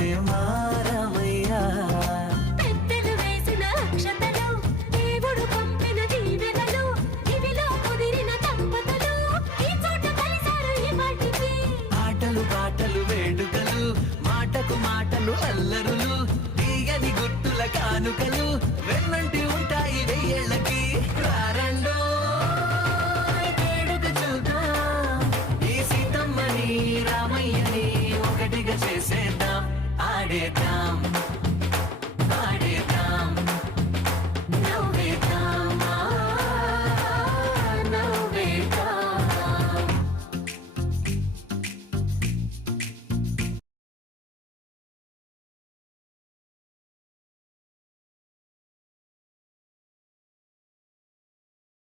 వచ్చే మారమయ్యా. పెద్దలు వేసిన అక్షతలు, దేవుడు పంపిన దీవెనలు, ఇవిలో కుదిరిన దంపతులు ఈ చోట కలిసారు ఈ పాటికి. ఆటలు పాటలు వేడుకలు, మాటకు మాటలు అల్లరులు, తీయని గుర్తుల కానుకలు వెన్నంటి ఉంటాయి వెయ్యేళ్ళకి. రారండో వేడుక చూద్దాం, ఈ సీతమ్మని రామయ్యని ఒకటిగా చేసేద్దాం, ఆడేద్దాం.